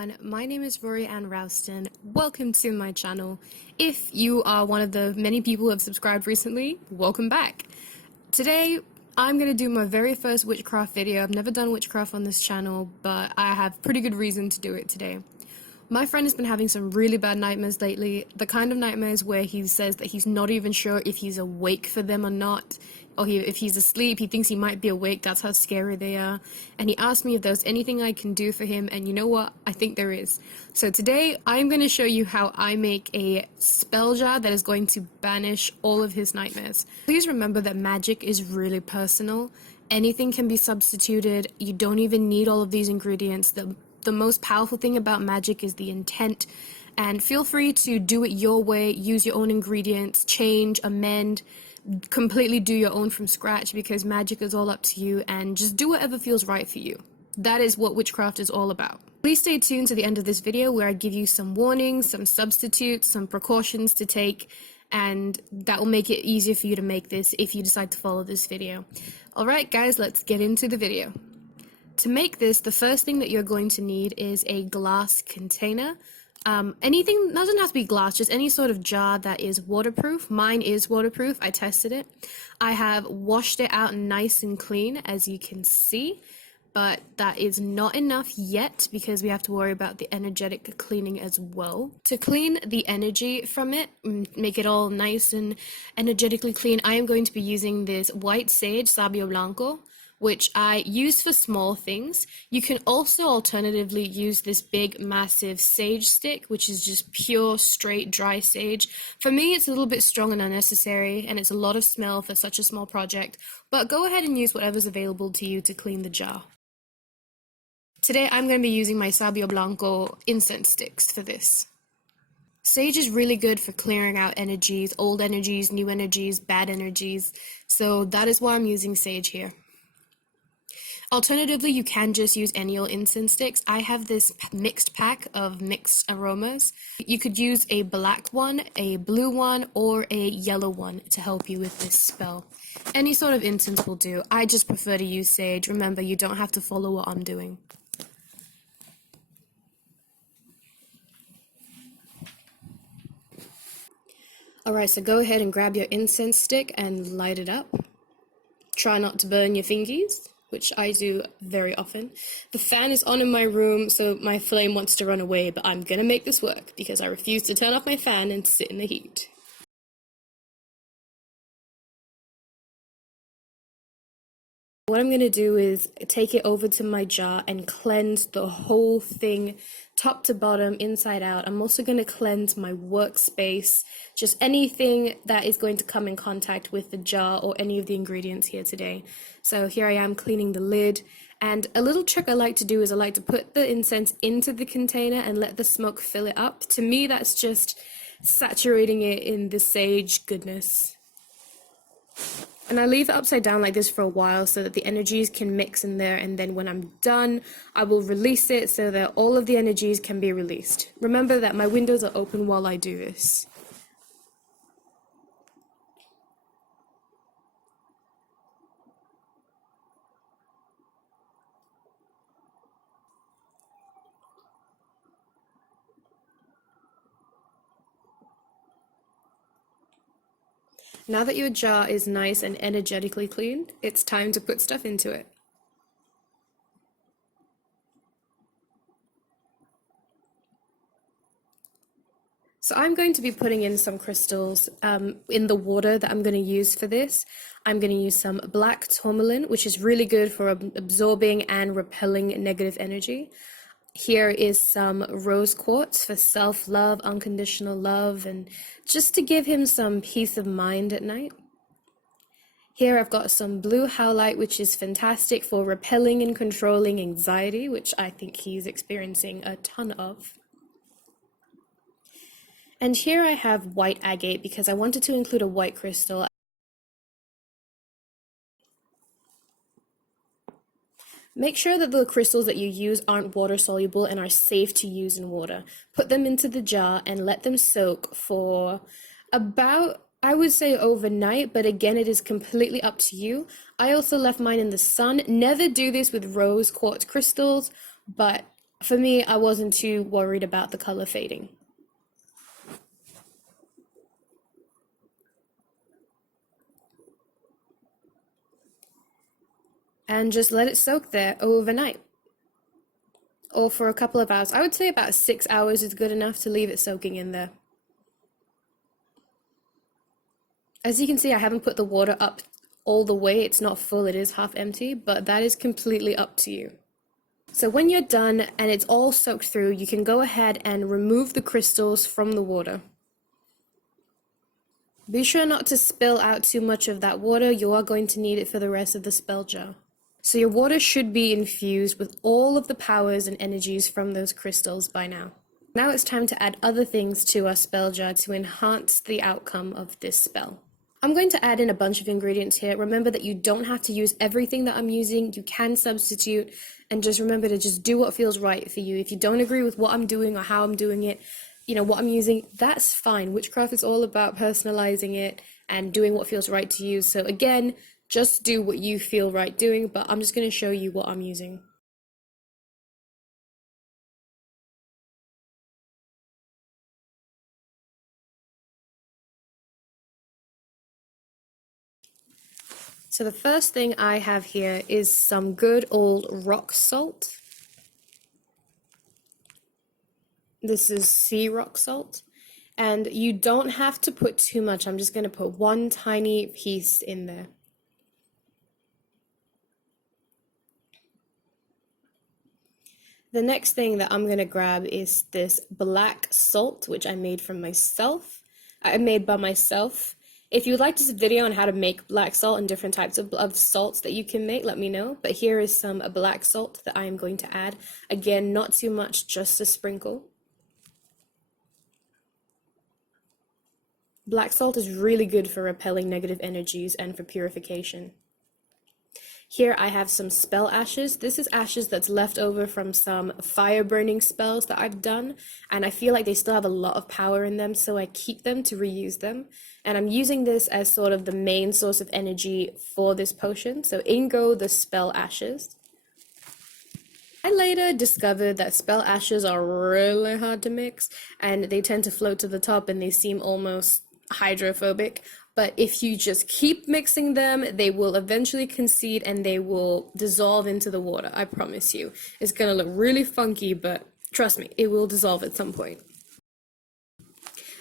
everyone, my name is rory.a.rauston. Welcome to my channel. If you are one of the many people who have subscribed recently, welcome back. Today, I'm going to do my very first witchcraft video. I've never done witchcraft on this channel, but I have pretty good reason to do it today. My friend has been having some really bad nightmares lately, the kind of nightmares where he says that he's not even sure if he's awake for them or not, or if he's asleep, he thinks he might be awake, that's how scary they are. And he asked me if there was anything I can do for him, and you know what? I think there is. So today, I'm going to show you how I make a spell jar that is going to banish all of his nightmares. Please remember that magic is really personal. Anything can be substituted. You don't even need all of these ingredients. The most powerful thing about magic is the intent, and feel free to do it your way, use your own ingredients, change, amend, completely do your own from scratch, because magic is all up to you, and just do whatever feels right for you. That is what witchcraft is all about. Please stay tuned to the end of this video where I give you some warnings, some substitutes, some precautions to take, and that will make it easier for you to make this if you decide to follow this video. Alright guys, let's get into the video. To make this, the first thing that you're going to need is a glass container. Anything, doesn't have to be glass, just any sort of jar that is waterproof. Mine is waterproof, I tested it. I have washed it out nice and clean, as you can see, but that is not enough yet because we have to worry about the energetic cleaning as well. To clean the energy from it, make it all nice and energetically clean, I am going to be using this white sage, Sabio Blanco, which I use for small things. You can also alternatively use this big massive sage stick, which is just pure straight dry sage. For me, it's a little bit strong and unnecessary, and it's a lot of smell for such a small project, but go ahead and use whatever's available to you to clean the jar. Today I'm going to be using my Sabio Blanco incense sticks for this. Sage is really good for clearing out energies, old energies, new energies, bad energies, so that is why I'm using sage here. Alternatively, you can just use any old incense sticks. I have this mixed pack of mixed aromas. You could use a black one, a blue one, or a yellow one to help you with this spell. Any sort of incense will do. I just prefer to use sage. Remember, you don't have to follow what I'm doing. Alright, so go ahead and grab your incense stick and light it up. Try not to burn your fingies, which I do very often. The fan is on in my room, so my flame wants to run away, but I'm gonna make this work because I refuse to turn off my fan and sit in the heat. What I'm going to do is take it over to my jar and cleanse the whole thing, top to bottom, inside out. I'm also going to cleanse my workspace, just anything that is going to come in contact with the jar or any of the ingredients here today. So here I am cleaning the lid, and a little trick I like to do is I like to put the incense into the container and let the smoke fill it up. To me, that's just saturating it in the sage goodness. And I leave it upside down like this for a while so that the energies can mix in there, and then when I'm done, I will release it so that all of the energies can be released. Remember that my windows are open while I do this. Now that your jar is nice and energetically cleaned, it's time to put stuff into it. So I'm going to be putting in some crystals in the water that I'm going to use for this. I'm going to use some black tourmaline, which is really good for absorbing and repelling negative energy. Here is some rose quartz for self-love, unconditional love, and just to give him some peace of mind at night. Here I've got some blue howlite, which is fantastic for repelling and controlling anxiety, which I think he's experiencing a ton of. And here I have white agate because I wanted to include a white crystal. Make sure that the crystals that you use aren't water soluble and are safe to use in water. Put them into the jar and let them soak for about, I would say, overnight, but again, it is completely up to you. I also left mine in the sun. Never do this with rose quartz crystals, but For me, I wasn't too worried about the color fading. And just let it soak there overnight or for a couple of hours. I would say about 6 hours is good enough to leave it soaking in there. As you can see, I haven't put the water up all the way. It's not full, it is half empty, but that is completely up to you. So when you're done and it's all soaked through, you can go ahead and remove the crystals from the water. Be sure not to spill out too much of that water. You are going to need it for the rest of the spell jar. So your water should be infused with all of the powers and energies from those crystals by now. Now it's time to add other things to our spell jar to enhance the outcome of this spell. I'm going to add in a bunch of ingredients here. Remember that you don't have to use everything that I'm using. You can substitute, and just remember to just do what feels right for you. If you don't agree with what I'm doing or how I'm doing it, what I'm using, that's fine. Witchcraft is all about personalizing it and doing what feels right to you. So again, just do what you feel right doing, but I'm just going to show you what I'm using. So the first thing I have here is some good old rock salt. This is sea rock salt. And you don't have to put too much. I'm just going to put one tiny piece in there. The next thing that I'm going to grab is this black salt, which I made by myself. If you would like this video on how to make black salt and different types of salts that you can make, let me know. But here is some black salt that I am going to add. Again, not too much, just a sprinkle. Black salt is really good for repelling negative energies and for purification. Here I have some spell ashes. This is ashes that's left over from some fire burning spells that I've done, and I feel like they still have a lot of power in them, so I keep them to reuse them. And I'm using this as sort of the main source of energy for this potion. So in go the spell ashes. I later discovered that spell ashes are really hard to mix, and they tend to float to the top and they seem almost hydrophobic. But if you just keep mixing them, they will eventually concede and they will dissolve into the water. I promise you. It's gonna look really funky, but trust me, it will dissolve at some point.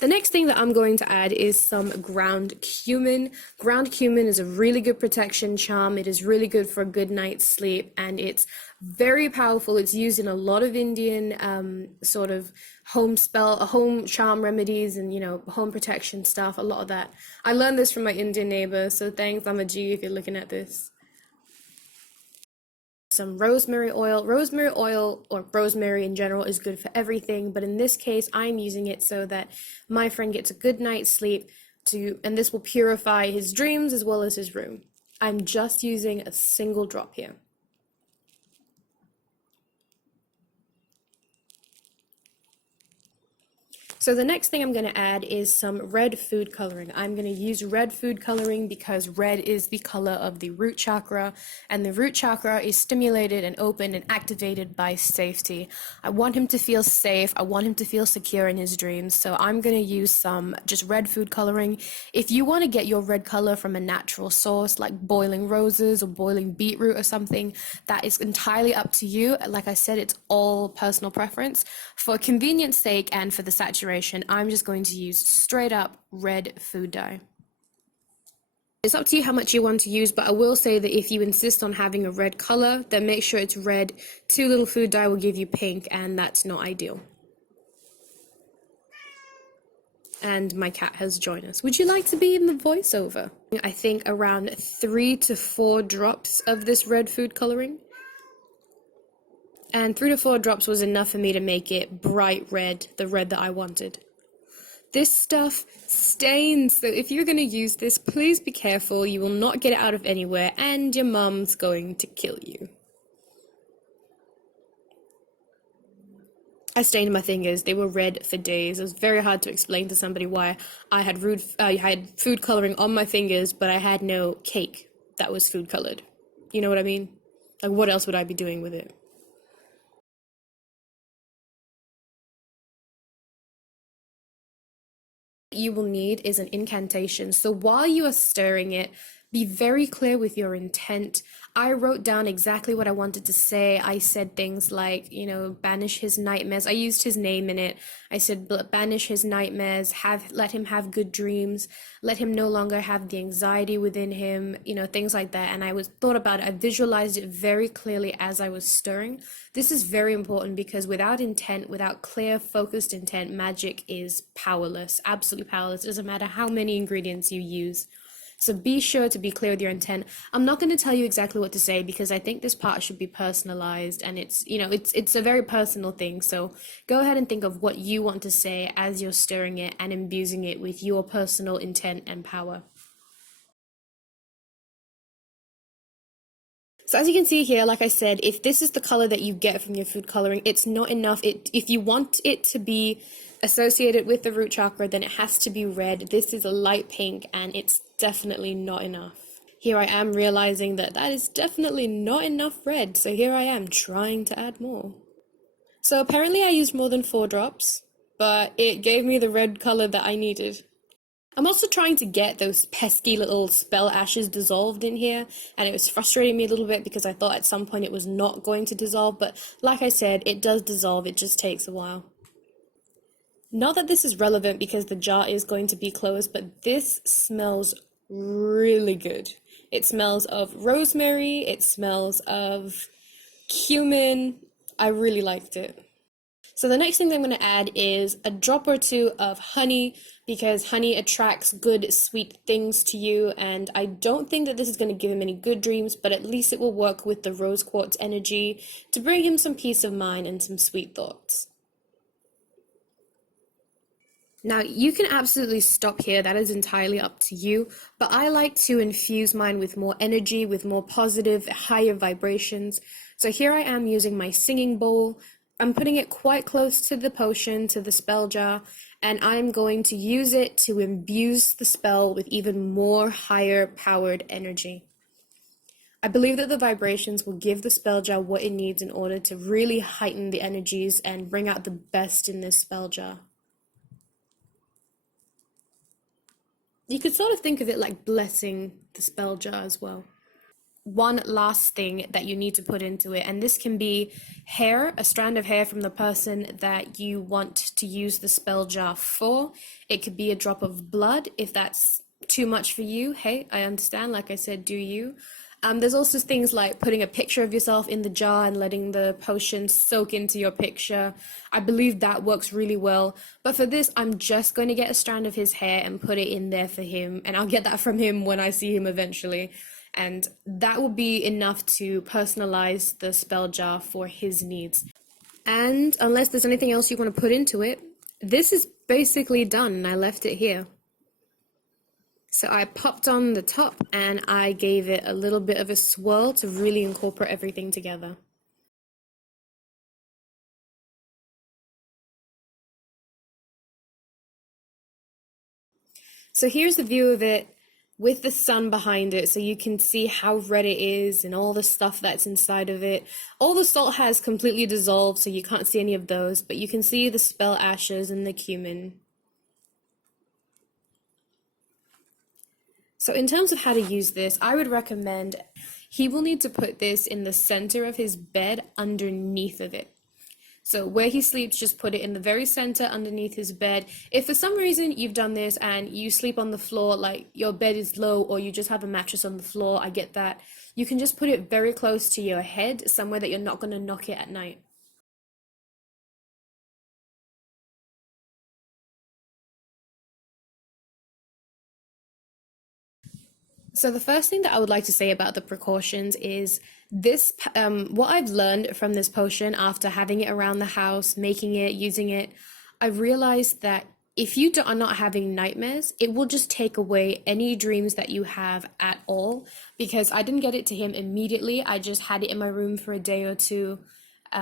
The next thing that I'm going to add is some ground cumin. Ground cumin is a really good protection charm. It is really good for a good night's sleep, and it's very powerful. It's used in a lot of Indian sort of home charm remedies and, home protection stuff, a lot of that. I learned this from my Indian neighbor, so thanks, I'm a G if you're looking at this. Some rosemary oil. Rosemary oil, or rosemary in general, is good for everything, but in this case I'm using it so that my friend gets a good night's sleep and this will purify his dreams as well as his room. I'm just using a single drop here. So the next thing I'm going to add is some red food coloring. I'm going to use red food coloring because red is the color of the root chakra, and the root chakra is stimulated and opened and activated by safety. I want him to feel safe. I want him to feel secure in his dreams. So I'm going to use some just red food coloring. If you want to get your red color from a natural source like boiling roses or boiling beetroot or something, that is entirely up to you. Like I said, it's all personal preference. For convenience sake and for the saturation, I'm just going to use straight up red food dye. It's up to you how much you want to use, but I will say that if you insist on having a red color, then make sure it's red. Too little food dye will give you pink, and that's not ideal. And my cat has joined us. Would you like to be in the voiceover? I think around 3 to 4 drops of this red food coloring. And 3 to 4 drops was enough for me to make it bright red, the red that I wanted. This stuff stains, so if you're going to use this, please be careful. You will not get it out of anywhere, and your mum's going to kill you. I stained my fingers. They were red for days. It was very hard to explain to somebody why I had food coloring on my fingers, but I had no cake that was food colored. You know what I mean? Like, what else would I be doing with it? You will need is an incantation. So while you are stirring it, be very clear with your intent. I wrote down exactly what I wanted to say. I said things like, banish his nightmares. I used his name in it. I said, banish his nightmares, let him have good dreams, let him no longer have the anxiety within him, things like that. And I was thought about it. I visualized it very clearly as I was stirring. This is very important because without intent, without clear, focused intent, magic is powerless, absolutely powerless. It doesn't matter how many ingredients you use. So be sure to be clear with your intent. I'm not going to tell you exactly what to say because I think this part should be personalized, and it's a very personal thing. So go ahead and think of what you want to say as you're stirring it and imbuing it with your personal intent and power. So as you can see here, like I said, if this is the color that you get from your food coloring, it's not enough. If you want it to be associated with the root chakra, then it has to be red. This is a light pink and it's definitely not enough. Here I am realizing that that is definitely not enough red. So here I am trying to add more. So apparently I used more than 4 drops, but it gave me the red color that I needed. I'm also trying to get those pesky little spell ashes dissolved in here, and it was frustrating me a little bit because I thought at some point it was not going to dissolve, but like I said, it does dissolve, it just takes a while. Not that this is relevant because the jar is going to be closed, but this smells really good. It smells of rosemary, it smells of cumin. I really liked it. So the next thing I'm going to add is a drop or 2 of honey, because honey attracts good, sweet things to you, and I don't think that this is going to give him any good dreams, but at least it will work with the rose quartz energy to bring him some peace of mind and some sweet thoughts. Now, you can absolutely stop here, that is entirely up to you, but I like to infuse mine with more energy, with more positive, higher vibrations. So here I am using my singing bowl. I'm putting it quite close to the potion, to the spell jar, and I'm going to use it to imbue the spell with even more higher powered energy. I believe that the vibrations will give the spell jar what it needs in order to really heighten the energies and bring out the best in this spell jar. You could sort of think of it like blessing the spell jar as well. One last thing that you need to put into it, and this can be hair, a strand of hair from the person that you want to use the spell jar for. It could be a drop of blood if that's too much for you. Hey, I understand. Like I said, do you? There's also things like putting a picture of yourself in the jar and letting the potion soak into your picture. I believe that works really well. But for this, I'm just going to get a strand of his hair and put it in there for him. And I'll get that from him when I see him eventually. And that will be enough to personalize the spell jar for his needs. And unless there's anything else you want to put into it, this is basically done, and I left it here. So I popped on the top and I gave it a little bit of a swirl to really incorporate everything together. So here's the view of it with the sun behind it, so you can see how red it is and all the stuff that's inside of it. All the salt has completely dissolved, so you can't see any of those, but you can see the spell ashes and the cumin. So in terms of how to use this, I would recommend he will need to put this in the center of his bed underneath of it. So where he sleeps, just put it in the very center underneath his bed. If for some reason you've done this and you sleep on the floor, like your bed is low or you just have a mattress on the floor, I get that. You can just put it very close to your head, somewhere that you're not going to knock it at night. So the first thing that I would like to say about the precautions is this, what I've learned from this potion after having it around the house, making it, using it, I've realized that if you are not having nightmares, it will just take away any dreams that you have at all. Because I didn't get it to him immediately. I just had it in my room for a day or two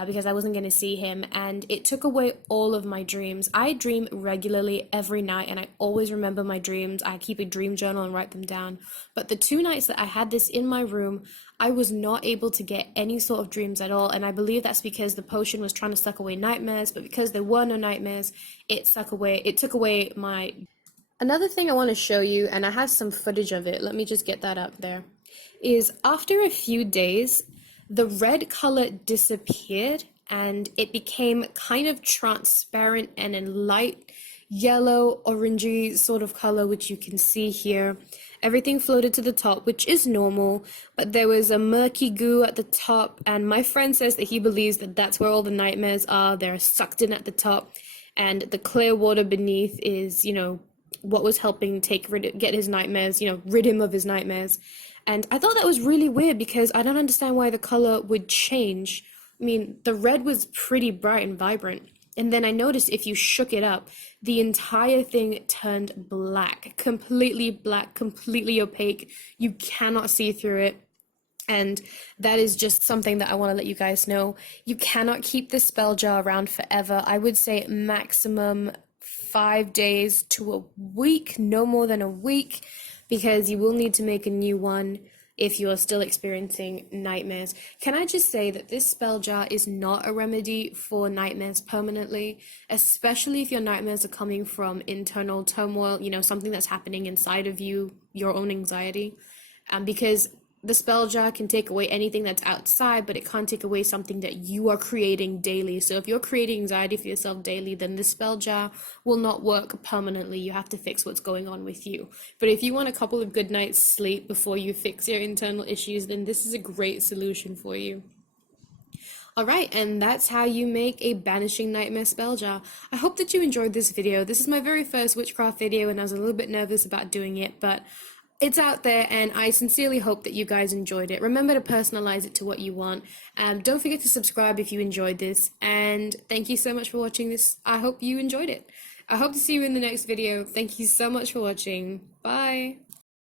because I wasn't going to see him, and it took away all of my dreams. I dream regularly every night, and I always remember my dreams. I keep a dream journal and write them down. But the 2 nights that I had this in my room, I was not able to get any sort of dreams at all, and I believe that's because the potion was trying to suck away nightmares, but because there were no nightmares, it took away my Another thing I want to show you, and I have some footage of it, let me just get that up there, is after a few days, the red color disappeared and it became kind of transparent and a light yellow, orangey sort of color, which you can see here. Everything floated to the top, which is normal, but there was a murky goo at the top, and my friend says that he believes that that's where all the nightmares are. They're sucked in at the top, and the clear water beneath is, what was helping get his nightmares, rid him of his nightmares. And I thought that was really weird because I don't understand why the color would change. I mean, the red was pretty bright and vibrant. And then I noticed if you shook it up, the entire thing turned black, completely opaque. You cannot see through it. And that is just something that I want to let you guys know. You cannot keep the spell jar around forever. I would say maximum 5 days to a week, no more than a week, because you will need to make a new one if you are still experiencing nightmares. Can I just say that this spell jar is not a remedy for nightmares permanently, especially if your nightmares are coming from internal turmoil, something that's happening inside of you, your own anxiety. Because the spell jar can take away anything that's outside, but it can't take away something that you are creating daily. So if you're creating anxiety for yourself daily, then the spell jar will not work permanently. You have to fix what's going on with you. But if you want a couple of good nights sleep before you fix your internal issues, then this is a great solution for you. All right, and that's how you make a Banishing Nightmare spell jar. I hope that you enjoyed this video. This is my very first witchcraft video, and I was a little bit nervous about doing it, but it's out there, and I sincerely hope that you guys enjoyed it. Remember to personalize it to what you want. Don't forget to subscribe if you enjoyed this, and thank you so much for watching this. I hope you enjoyed it. I hope to see you in the next video. Thank you so much for watching. Bye.